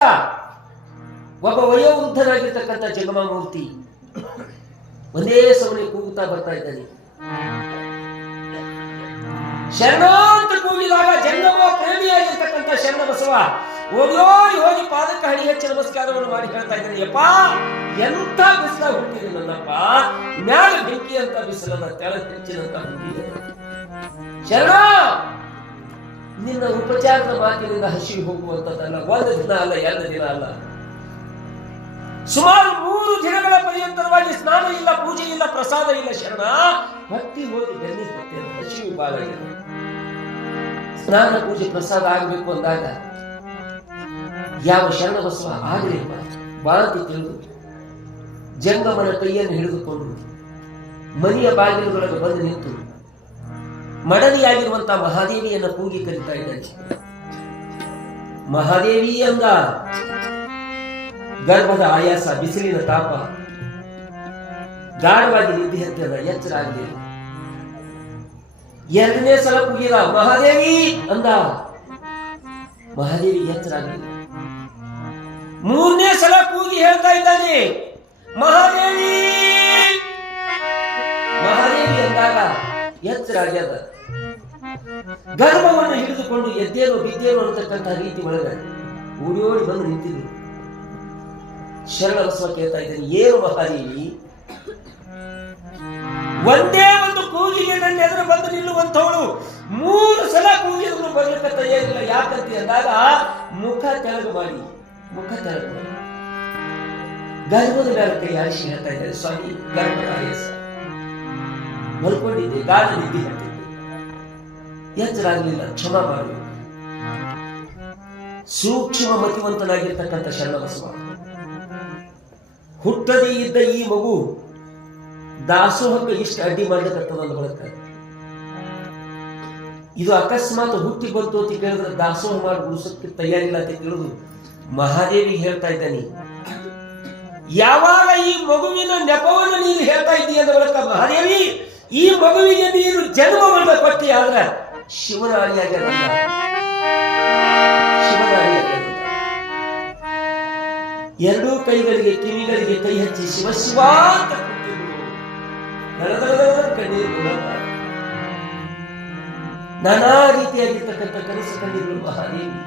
ಒಬ್ಬ ವಯೋವೃದ್ಧನಾಗಿರ್ತಕ್ಕಂಥ ಜಂಗಮಮೂರ್ತಿ ಒಂದೇ ಸಮನೆ ಕೂಗುತ್ತಾ ಬರ್ತಾ ಇದ್ದಾನೆ. ಶರಣಾಂತ ಕೂಗಿದಾಗ ಜಂಗಮ ಪ್ರೇಮಿಯಾಗಿರ್ತಕ್ಕಂಥ ಶರಣ ಬಸವ ಹೋಗಿ ಪಾದಕ್ಕೆ ಹಣಿ ಹಚ್ಚಿ ನಮಸ್ಕಾರವನ್ನು ಮಾಡಿ ಹೇಳ್ತಾ ಇದ್ದಾನೆ, ಯಪ್ಪ ಎಂತ ಬಿಸಿಲ ಹುಟ್ಟಿದೆ ನನ್ನಪ್ಪ, ಮ್ಯಾಲ ಬೆಂಕಿ ಅಂತ ಬಿಸಿಲನ್ನ ತೆಳ ಹೆಚ್ಚಿನಂತ ಹುಟ್ಟಿದೆ ಶರಣ. ನಿನ್ನ ಉಪಚಾರದ ಮಾತಿನಿಂದ ಹಸಿವು ಹೋಗುವಂತದ್ದಲ್ಲ, ಒಂದು ದಿನ ಅಲ್ಲ, 2 ದಿನ ಅಲ್ಲ, ಸುಮಾರು 3 ದಿನಗಳ ಪರ್ಯಂತರವಾಗಿ ಸ್ನಾನ ಇಲ್ಲ, ಪೂಜೆ ಇಲ್ಲ, ಪ್ರಸಾದ ಇಲ್ಲ ಶರಣ. ಭಕ್ತಿ ಹೋಗಿ ಬೆನ್ನಿ ಹಸಿವು ಬಾಳಾಗಿದೆ. ಸ್ನಾನ ಪೂಜೆ ಪ್ರಸಾದ ಆಗಬೇಕು ಅಂದಾಗ ಯಾವ ಶರಣ ಬಸವ ಆಗಲಿಲ್ಲ ಬಾಂತಿ ತಿಳಿದು ಜಂಗಮನ ಕೈಯನ್ನು ಹಿಡಿದುಕೊಂಡು ಮನೆಯ ಬಾಗಿಲುಗಳಿಗೆ ಬಂದು ನಿಂತು ಮಡದಿಯಾಗಿರುವಂತಹ ಮಹಾದೇವಿಯನ್ನ ಕೂಗಿ ಕರೀತಾ ಇದ್ದಾನೆ. ಮಹಾದೇವಿ ಅಂದ. ಗರ್ಭದ ಆಯಾಸ, ಬಿಸಿಲಿನ ತಾಪ, ಗಾಢವಾಗಿ ನಿದ್ದೆ ಹತ್ತಿರದ ಎಚ್ಚರ ಆಗಲಿಲ್ಲ. 2ನೇ ಸಲ ಕೂಗಿದ ಮಹಾದೇವಿ ಅಂದ. ಮಹಾದೇವಿ ಎಚ್ಚರ ಆಗಲಿಲ್ಲ. 3ನೇ ಸಲ ಕೂಗಿ ಹೇಳ್ತಾ ಇದ್ದಾನೆ ಮಹಾದೇವಿ ಮಹಾದೇವಿ ಅಂದಾಗ ಎಚ್ಚರ ಆಗ್ಯದ. ಗರ್ಭವನ್ನು ಹಿಡಿದುಕೊಂಡು ಎದ್ದೇನೋ ಬಿದ್ದೇನೋ ಅನ್ನತಕ್ಕಂತಹ ರೀತಿ ಒಳಗೆ ಓಡಿ ಬಂದು ನಿಂತಿದ್ರು. ಶರಣ ಬಸವ ಕೇಳ್ತಾ ಇದ್ದೇನೆ, ಏನು ಮಹಾದೇವಿ, ಒಂದೇ ಒಂದು ಕೂಗಿಗೆ ನನ್ನ ಎದುರು ಬಂದು ನಿಲ್ಲುವಂತವಳು 3 ಸಲ ಕೂಗಿದ್ರು ಬರ್ಲಿಕ್ಕೆ ತಯಾರಿಲ್ಲ, ಯಾಕಂತ ಅಂದಾಗ ಮುಖ ತೆಳಗು ಮಾಡಿ ಗರ್ಭದ ಮೇಲೆ ಕೈ ಆರಿಸಿ ಹೇಳ್ತಾ ಇದ್ದಾರೆ, ಸ್ವಾಮಿ ಗರ್ಭದ ಆಯಾಸ, ಮಲ್ಕೊಂಡಿದ್ದೆ, ಗಾಢ ನಿದ್ದೆ ಹತ್ತಿದ್ದೆ, ಎಚ್ಚರಾಗಲಿಲ್ಲ, ಕ್ಷಮ ಮಾಡಿ. ಸೂಕ್ಷ್ಮ ಮತಿವಂತನಾಗಿರ್ತಕ್ಕಂಥ ಶರಣ ಬಸವ ಹುಟ್ಟದೇ ಇದ್ದ ಈ ಮಗು ದಾಸೋಹಕ್ಕೆ ಇಷ್ಟು ಅಡ್ಡಿ ಮಾಡತಕ್ಕಂಥದ್ದು ಬಳಕ ಇದು ಅಕಸ್ಮಾತ್ ಹುಟ್ಟಿ ಬಂತು ಅಂತ ಕೇಳಿದ್ರೆ ದಾಸೋಹ ಮಾಡಿ ಉಳಿಸೋಕ್ಕೆ ತಯಾರಿಲ್ಲ ಅಂತ ಕೇಳಿದ್ರು ಮಹಾದೇವಿ ಹೇಳ್ತಾ ಇದ್ದಾನೆ, ಯಾವಾಗ ಈ ಮಗುವಿನ ನೆಪವನ್ನು ನೀನು ಹೇಳ್ತಾ ಇದ್ದೀಯ ಅಂದ ಬಳಕ ಮಹಾದೇವಿ ಈ ಮಗುವಿಗೆ ನೀನು ಜನ್ಮವನ್ನು ಕೊಟ್ಟಿ ಆದ್ರೆ ಶಿವನಾಳಿಯಾಗ್ಯದ. ಎರಡೂ ಕೈಗಳಿಗೆ ಕಿವಿಗಳಿಗೆ ಕೈ ಹಚ್ಚಿ ಶಿವ ಶಿವ ಅಂತ ಕಣ್ಣೀರು ನಾನಾ ರೀತಿಯಾಗಿರ್ತಕ್ಕಂಥ ಕನಸು ಕಂಡಿದ್ರು ಮಹಾದೇವಿ.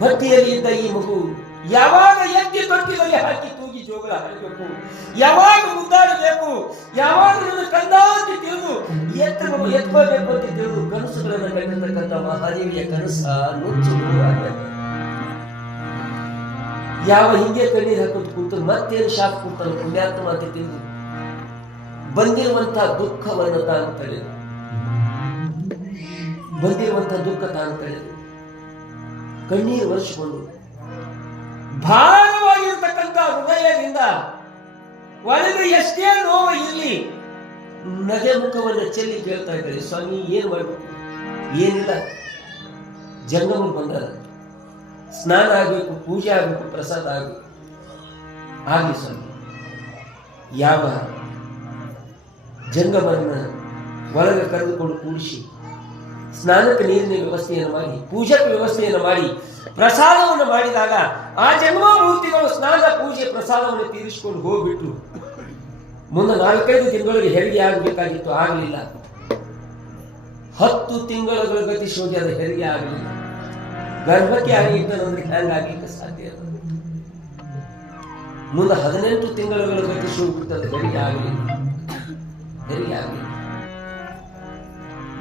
ಹೊಟ್ಟೆಯಲ್ಲಿ ಇದ್ದ ಈ ಮಗು ಯಾವಾಗ ಎತ್ತಿ ತೊಟ್ಟಿದಲ್ಲಿ ಹಾಕಿ ತೂಗಿ ಜೋಗಳ ಹಾಕಬೇಕು, ಯಾವಾಗ ಮುದ್ದಾಡಬೇಕು, ಯಾವಾಗ ನನ್ನ ಕಂದ ಅಂತ ತಿಳಿದು ಎತ್ಕೋಬೇಕು ಅಂತ ತಿಳಿದು ಕನಸುಗಳನ್ನು ಕಂಡಿರ್ತಕ್ಕಂಥ ಮಹಾದೇವಿಯ ಕನಸ ನುಚ್ಚು ಯಾವ ಹಿಂಗೆ ಕಣ್ಣೀರು ಹಾಕೋದು ಕೂತು ಮತ್ತೇನು ಶಾಪ್ ಕೂತಾನೆ ಪುಣ್ಯಾತ್ಮ ಅಂತ ತಿಳಿದು ಬಂದಿರುವಂತಹ ದುಃಖವನ್ನು ತಾನು ತಳೆದು ಕಣ್ಣೀರು ವರ್ಷಕೊಂಡು ಭಾರವಾಗಿರತಕ್ಕಂಥ ಹೃದಯದಿಂದ ಒಳಗೆ ಎಷ್ಟೇ ನೋವು ಇಲ್ಲಿ ನಗೆ ಮುಖವನ್ನು ಚೆಲ್ಲಿ ಕೇಳ್ತಾ ಇದ್ದಾರೆ, ಸ್ವಾಮಿ ಏನ್ ಮಾಡ್ಬೇಕು, ಏನಿಲ್ಲ, ಜಂಗಮ ಬಂದ ಸ್ನಾನ ಆಗಬೇಕು, ಪೂಜೆ ಆಗಬೇಕು, ಪ್ರಸಾದ ಆಗಬೇಕು, ಆಗಲಿ ಸ್ವಾಮಿ. ಯಾವ ಜಂಗಮನ್ನ ಒಳಗೆ ಕರೆದುಕೊಂಡು ಕೂಡಿಸಿ ಸ್ನಾನಕ್ಕೆ ನೀರಿನ ವ್ಯವಸ್ಥೆಯನ್ನು ಮಾಡಿ, ಪೂಜಕ ವ್ಯವಸ್ಥೆಯನ್ನು ಮಾಡಿ, ಪ್ರಸಾದವನ್ನು ಮಾಡಿದಾಗ ಆ ಜಂಗಮಮೂರ್ತಿಗಳು ಸ್ನಾನ ಪೂಜೆ ಪ್ರಸಾದವನ್ನು ತೀರಿಸಿಕೊಂಡು ಹೋಗ್ಬಿಟ್ರು. ಮುಂದೆ 4-5 ತಿಂಗಳಿಗೆ ಹೆರಿಗೆ ಆಗಬೇಕಾಗಿತ್ತು, ಆಗಲಿಲ್ಲ. 10 ತಿಂಗಳ ಗತಿ ಶೋಧಿ ಅದು ಹೆರಿಗೆ ಆಗಲಿಲ್ಲ. ಗರ್ಭಕ್ಕೆ ಆಗಿದ್ದಂದ್ರೆ ಹ್ಯಾಂಗಾಗ್ಲಿಕ್ಕೆ ಸಾಧ್ಯ ಇಲ್ಲ. ಮುಂದೆ 18 ತಿಂಗಳ ಗತಿ ಶೋಧಿಬಿಟ್ಟದ್ದು ಹೆರಿಗೆ ಆಗಲಿಲ್ಲ.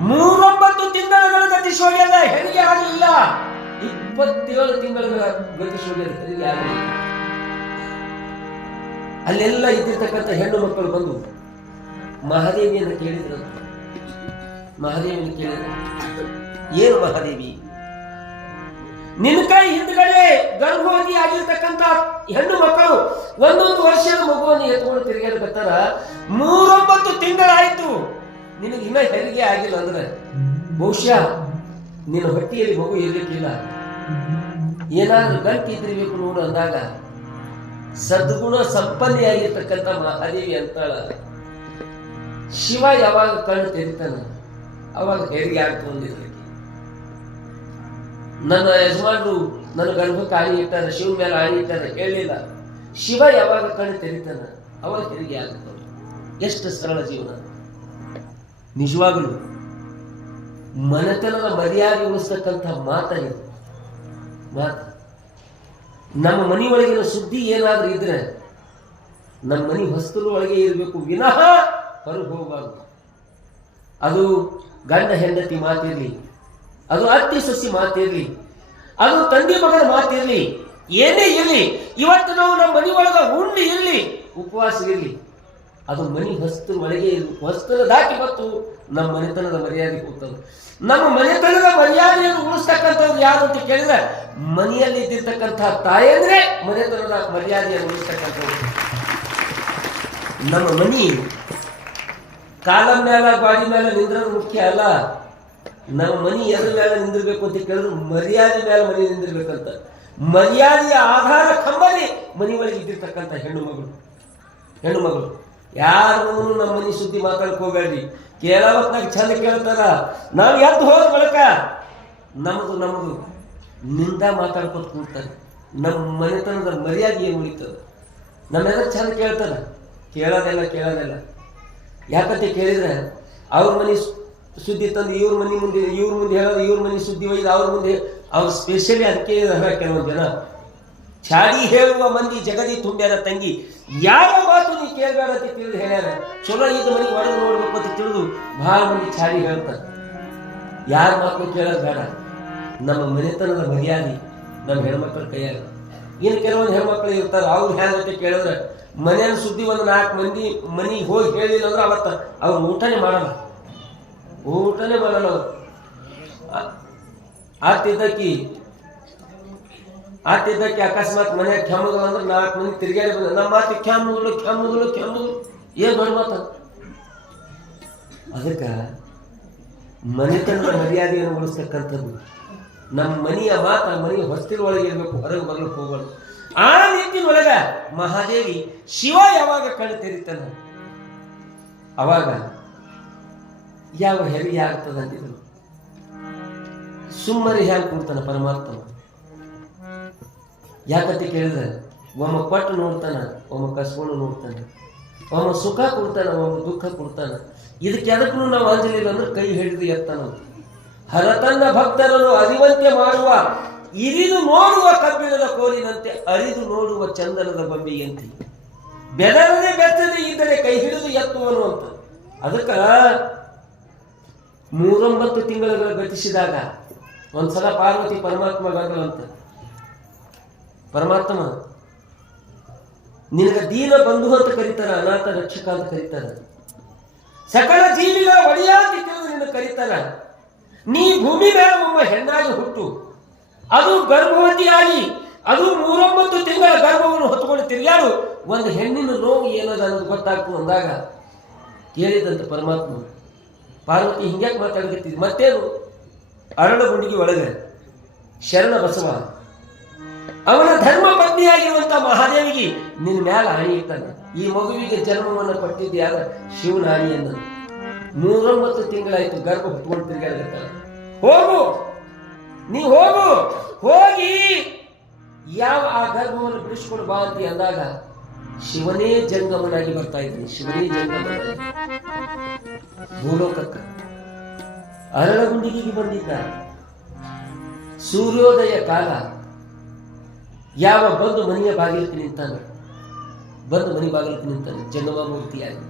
39 ತಿಂಗಳ ಗತಿ ಶೋಧದ ಹೆರಿಗೆ ಆಗಲಿಲ್ಲ. 27 ತಿಂಗಳ ಗತಿ ಶೋಧದ ಹೆರಿಗೆ ಆಗಲಿಲ್ಲ. ಅಲ್ಲೆಲ್ಲ ಇದ್ದಿರ್ತಕ್ಕಂಥ ಹೆಣ್ಣು ಮಕ್ಕಳು ಬಂದು ಮಹಾದೇವಿಯನ್ನು ಕೇಳಿದ್ರು. ಏನು ಮಹಾದೇವಿ, ನಿನ್ನ ಕೈ ಹಿಂದ್ಗಡೆ ಗರ್ಭವತಿ ಆಗಿರ್ತಕ್ಕಂಥ ಹೆಣ್ಣು ಮಕ್ಕಳು 1 ವರ್ಷದ ಮಗುವನ್ನು ಎತ್ಕೊಂಡು ತಿರುಗಾಡಕತ್ತಾರ, 39 ತಿಂಗಳಾಯ್ತು, ನಿನಗೆ ಇನ್ನ ಹೆರಿಗೆ ಆಗಿಲ್ಲ ಅಂದ್ರೆ ಬಹುಶಃ ನಿನ್ನ ಹೊಟ್ಟೆಯಲ್ಲಿ ಮಗು ಇರ್ಲಿಕ್ಕಿಲ್ಲ, ಏನಾದ್ರೂ ಗಂಟು ಇದ್ದಿರ್ಬೇಕು ನೋಡು ಅಂದಾಗ ಸದ್ಗುಣ ಸಂಪನ್ನೆಯಾಗಿರ್ತಕ್ಕಂಥ ಮಹಾದೇವಿ ಅಂತಾಳ. ಶಿವ ಯಾವಾಗ ಕಣ್ಣು ತೆರಿತಾನ ಅವಾಗ ಹೆರಿಗೆ ಆಗ್ತಂದಿದ್ರು. ನನ್ನ ಯಜಮಾನರು ನನ್ನ ಗರ್ಭಕ್ಕೆ ಆಣಿ ಇಟ್ಟಾನ, ಶಿವ ಮೇಲೆ ಆಣಿ ಇಟ್ಟಾನ, ಹೇಳಲಿಲ್ಲ. ಶಿವ ಯಾವಾಗ ಕಣ್ಣು ತೆರಿತಾನ ಅವಾಗ ತೆರಿಗೆ ಆಗುತ್ತ. ಎಷ್ಟು ಸರಳ ಜೀವನ. ನಿಜವಾಗಲು ಮನೆತನದ ಮರ್ಯಾದೆ ಉಳಿಸ್ತಕ್ಕಂಥ ಮಾತಾಗಿದೆ ಮಾತು. ನಮ್ಮ ಮನೆ ಒಳಗಿನ ಸುದ್ದಿ ಏನಾದ್ರೂ ಇದ್ರೆ ನಮ್ಮ ಮನೆ ಹೊಸ್ತಲು ಒಳಗೆ ಇರಬೇಕು, ವಿನಃ ಹೊರಗೆ ಹೋಗಬಾರ್ದು. ಅದು ಗಂಡ ಹೆಂಡತಿ ಮಾತಿರ್ಲಿ, ಅದು ಅತ್ತಿ ಸೊಸಿ ಮಾತಿರ್ಲಿ, ಅದು ತಂದೆ ಮಗನ ಮಾತಿರ್ಲಿ, ಏನೇ ಇರಲಿ. ಇವತ್ತು ನಾವು ನಮ್ಮ ಮನೆ ಒಳಗ ಉಂಡು ಇರಲಿ, ಉಪವಾಸ ಇರಲಿ, ಅದು ಮನೆ ಹೊಸ್ತು ಒಳಗೆ ಇರಬೇಕು. ಹೊಸ್ತನ ದಾಟಿ ಮತ್ತು ನಮ್ಮ ಮನೆತನದ ಮರ್ಯಾದೆ ಕೂತದು. ನಮ್ಮ ಮನೆತನದ ಮರ್ಯಾದೆಯನ್ನು ಉಳಿಸ್ತಕ್ಕಂಥವ್ರು ಯಾರು ಅಂತ ಕೇಳಿದ್ರೆ ಮನೆಯಲ್ಲಿ ಇದ್ದಿರ್ತಕ್ಕಂಥ ತಾಯಂದ್ರೆ ಮನೆತನದ ಮರ್ಯಾದೆಯನ್ನು ಉಳಿಸ್ತಕ್ಕಂಥವ್ರು. ನಮ್ಮ ಮನಿ ಕಾಲ ಮೇಲೆ ಗಾಡಿ ಮೇಲೆ ನಿಂದ್ರೋದು ಮುಖ್ಯ ಅಲ್ಲ. ನಮ್ಮ ಮನಿ ಎದ್ರ ಮೇಲೆ ನಿಂದಿರ್ಬೇಕು ಅಂತ ಕೇಳಿದ್ರು ಮರ್ಯಾದೆ ಮೇಲೆ ಮನೆ ನಿಂದಿರ್ಬೇಕಂತ. ಮರ್ಯಾದೆಯ ಆಧಾರ ಕಂಬನೇ ಮನೆ ಒಳಗೆ ಇದ್ದಿರ್ತಕ್ಕಂಥ ಹೆಣ್ಣು ಮಗಳು. ಯಾರು ನಮ್ಮ ಮನೆ ಸುದ್ದಿ ಮಾತಾಡಕ್ ಹೋಗ್ಬೇಡ್ರಿ. ಕೇಳವತ್ನಾಗ ಚಂದ ಕೇಳ್ತಾರ, ನಾವು ಎದ್ದು ಹೋದ ಬಳಕ ನಮ್ಮದು ನಿಂದ ಮಾತಾಡ್ಕೊತ ಕೂಡ್ತಾರೆ. ನಮ್ಮ ಮನೆತನದ ಮರ್ಯಾದೆ ಏನು ಉಳಿತದ? ನಮ್ಮೆಲ್ಲ ಚಂದ ಕೇಳ್ತಾರ, ಕೇಳೋದೆಲ್ಲ. ಯಾಕಂತ ಕೇಳಿದ್ರೆ ಅವ್ರ ಮನೆ ಸುದ್ದಿ ತಂದು ಇವ್ರ ಮುಂದೆ ಹೇಳೋದು, ಇವ್ರ ಮನೆ ಸುದ್ದಿ ಒಯ್ದು ಅವ್ರ ಮುಂದೆ ಅವ್ರು ಸ್ಪೆಷಲಿ ಅದಕ್ಕೆ ಕೆಲವೊಂದು ಜನ ಚಾಡಿ ಹೇಳುವ ಮಂದಿ ಜಗದಿ ತುಂಬ್ಯಾರ ತಂಗಿ, ಯಾವ ಮಾತು ನೀ ಕೇಳಬೇಡ ಅಂತ ತಿಳಿದು ಹೇಳ್ಯಾರ. ಚಲೋ ಇದ್ದ ಮನೆಗೆ ಒಳಗೆ ನೋಡ್ಬೇಕು ಅಂತ ತಿಳಿದು ಬಹಳ ಮಂದಿ ಚಾಡಿ ಹೇಳ್ತಾರೆ. ಯಾರ ಮಾತು ಕೇಳೋದು ಬೇಡ. ನಮ್ಮ ಮನೆತನದ ಮರ್ಯಾದೆ ನಮ್ಮ ಹೆಣ್ಮಕ್ಳ ಕೈಯಾಗ. ಇನ್ನು ಕೆಲವೊಂದು ಹೆಣ್ಮಕ್ಳು ಇರ್ತಾರೆ, ಅವ್ರು ಹೇಗಂತ ಕೇಳಿದ್ರೆ ಮನೆಯ ಸುದ್ದಿ ಒಂದು 4 ಮಂದಿ ಮನೆಗೆ ಹೋಗಿ ಹೇಳಿಲ್ಲ ಅಂದ್ರೆ ಅವತ್ತ ಅವ್ರು ಊಟನೇ ಮಾಡಲ್ಲ ಅವ್ರು. ಆತಿದ್ದಕ್ಕೆ ಅಕಸ್ಮಾತ್ ಮನೆಯಾಗ ಕೆಮ್ಮುಗಳು ಅಂದ್ರೆ 4 ಮಂದಿ ತಿರುಗಾಡಿ ಬಂದ ನಮ್ಮ ಮಾತಿ ಕೆಮ್ಮುಗಳು ಏನ್ ದೊಡ್ಡ ಮಾತ. ಅದಕ್ಕೆ ಮನೆತನದ ಮರ್ಯಾದೆಯನ್ನು ಉಳಿಸ್ತಕ್ಕಂಥದ್ದು ನಮ್ಮ ಮನೆಯ ಮಾತ ಮನೆಯ ಹೊಸ್ತಿನ ಒಳಗೆ ಇರಬೇಕು, ಹೊರಗೆ ಬರ್ಲಿಕ್ಕೆ ಹೋಗಬಾರ್ದು. ಆ ನಿಟ್ಟಿನೊಳಗ ಮಹಾದೇವಿ ಶಿವ ಯಾವಾಗ ಕಣ್ಣು ತೆರಿತಾನ ಅವಾಗ ಯಾವ ಹೆರಿಗೆ ಆಗ್ತದ ಅಂತಿದ್ರು. ಸುಮ್ಮನೆ ಹ್ಯಾಂಗ ಕೂಡ್ತಾನ ಪರಮಾತ್ಮ. ಯಾಕಂತ ಕೇಳಿದ್ರೆ ಒಮ್ಮ ಕೊಟ್ಟು ನೋಡ್ತಾನ, ಒಮ್ಮ ಕಸ್ಕೊಂಡು ನೋಡ್ತಾನ, ಒಮ್ಮ ಸುಖ ಕೊಡ್ತಾನ, ಒಮ್ಮ ದುಃಖ ಕೊಡ್ತಾನ. ಇದಕ್ಕೆ ಎದಕ್ಕೂ ನಾವು ಅಂಜಲಿಲ್ಲ ಅಂದ್ರೆ ಕೈ ಹಿಡಿದು ಎತ್ತಾನ. ಹರತನ್ನ ಭಕ್ತರನ್ನು ಅರಿವಂತೆ ಮಾಡುವ, ಇರಿದು ನೋಡುವ ಕಬ್ಬಿಣದ ಕೋಲಿನಂತೆ ಅರಿದು ನೋಡುವ ಚಂದನದ ಬೊಂಬೆಯಂತೆ, ಬೆದರದೆ ಬೆಚ್ಚದೆ ಇದ್ದರೆ ಕೈ ಹಿಡಿದು ಎತ್ತುವನು ಅಂತ. ಅದಕ್ಕ 39 ತಿಂಗಳ ಗತಿಸಿದಾಗ ಒಂದ್ಸಲ ಪಾರ್ವತಿ ಪರಮಾತ್ಮ ಅಂತ, ಪರಮಾತ್ಮ ನಿನಗ ದೀನ ಬಂಧು ಅಂತ ಕರೀತಾರ, ಅನಾಥ ರಕ್ಷಕ ಅಂತ ಕರೀತಾರ, ಸಕಲ ಜೀವಿಗಳ ಒಡೆಯ ಅಂತ ತಿಳಿದು ನಿನ್ನ ಕರೀತಾರ. ನೀ ಭೂಮಿ ಮೇಲೆ ಒಬ್ಬ ಹೆಣ್ಣಾಗಿ ಹುಟ್ಟು, ಅದು ಗರ್ಭವತಿಯಾಗಿ, ಅದು 39 ತಿಂಗಳ ಗರ್ಭವನ್ನು ಹೊತ್ತುಕೊಂಡು ತಿರುಗಾಡು, ಒಂದು ಹೆಣ್ಣಿನ ನೋವು ಏನದ ಅನ್ನೋದು ಗೊತ್ತಾಗ್ತು ಅಂದಾಗ ಕೇಳಿದಂತ ಪರಮಾತ್ಮ ಪಾರ್ವತಿ ಹಿಂಗ್ಯಾಕೆ ಮಾತಾಡಕತ್ತಿದ್? ಮತ್ತೇನು ಅರಳ ಗುಂಡಿಗೆ ಒಳಗೆ ಶರಣ ಬಸವ ಅವನ ಧರ್ಮ ಪತ್ನಿಯಾಗಿರುವಂತ ಮಹಾದೇವಿಗೆ ನಿನ್ನ ಮ್ಯಾಲ ಆಣಿ ಇರ್ತಾನ. ಈ ಮಗುವಿಗೆ ಜನ್ಮವನ್ನು ಕೊಟ್ಟಿದ್ಯಾರ ಶಿವನ ಆಣಿಯನ್ನು. 39 ತಿಂಗಳಾಯ್ತು ಗರ್ಭ ಹುಟ್ಕೊಂಡು ತಿರುಗಾಡ್ತಾನ. ಹೋಗು, ನೀ ಹೋಗಿ ಯಾವ ಆ ಗರ್ಭವನ್ನು ಬಿಡಿಸ್ಕೊಂಡು ಬಾ ಅಂತ ಅಂದಾಗ ಶಿವನೇ ಜಂಗಮನಾಗಿ ಬರ್ತಾ ಇದ್ದಾನೆ. ಶಿವನೇ ಜಂಗಮನಾಗಿ ಭೂಲೋಕಕ್ಕ ಅರಳಗುಂಡಿಗೆ ಬಂದಿದ್ದ. ಸೂರ್ಯೋದಯ ಕಾಲ ಯಾವ ಬಂದು ಮನೆಯ ಬಾಗಿಲಕ್ಕೆ ನಿಂತಾನೆ, ಜಂಗಮ ಮೂರ್ತಿಯಾಗಿ